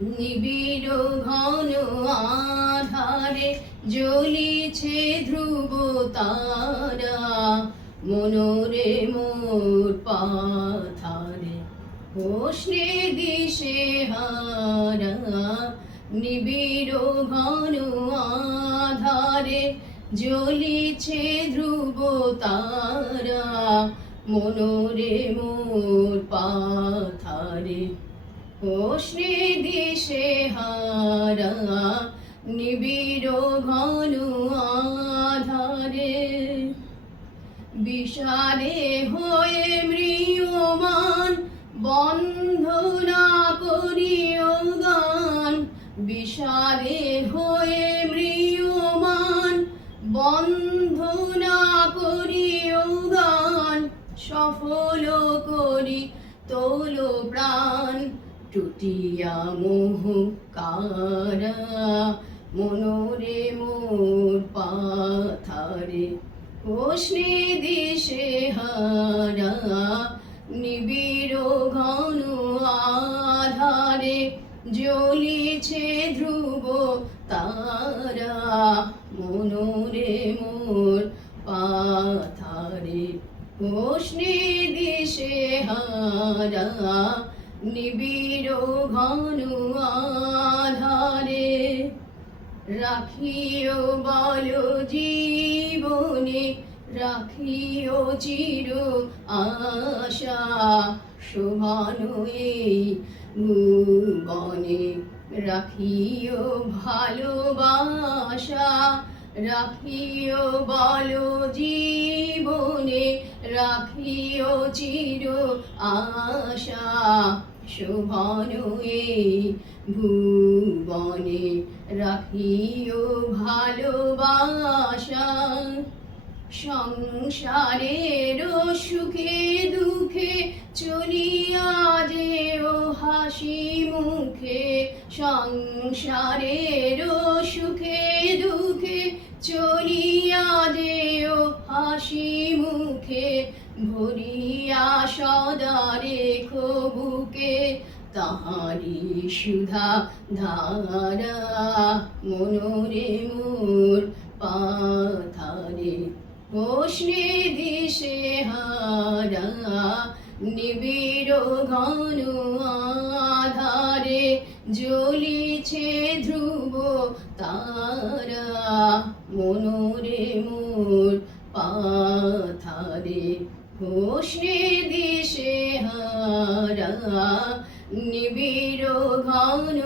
নিবিড় ঘন আধারে জ্বলিছে ধ্রুব তারা। মনোরে মোর পাথারে হোসনে দিশে হারা। নিবিড় ঘন আধারে জ্বলিছে ধ্রুব তারা। মনোরে মোর পাথারে হোসনে দিশে হারা নিবিড় ঘন আধারে। বিষাদে হয়ে মৃয়মান বন্ধ না করিও গান। বিষাদে হয়ে মৃয়মান বন্ধ না করিও গান। সফল করি তোল প্রাণ। টুটিয়া মোহ কারা মনোরে মোর পাথারে। হোসনে দিশে হারা নিবিড় ঘন আধারে, জ্বলিছে ধ্রুব তারা, মনোরে মোর পাথারে। হোসনে দিশে হারা নিবিড় ঘন আধারে রাখিও বল জীবনে, রাখিও চির আশা, শোভান এই ভুবনে রাখিও ভালোবাসা, রাখিও বল জীবনে, রাখিও চির আশা শোভন ভুবনে রাখিও ভালোবাসা সংসারের সুখে দুঃখে চলিয়া যেও হাসি মুখে। সংসারের সুখে দুঃখে চলিয়া যেও হাসি মুখে। ভরিয়া সদা রেখো তাহারি সুধা ধারা মনোরে মোর পাথারে। হোসনে দিশে হারা নিবিড় ঘন আধারে জ্বলিছে ধ্রুব তারা মনোরে মোর পাথারে হোসনে দিশে হারা নিবিড় ঘন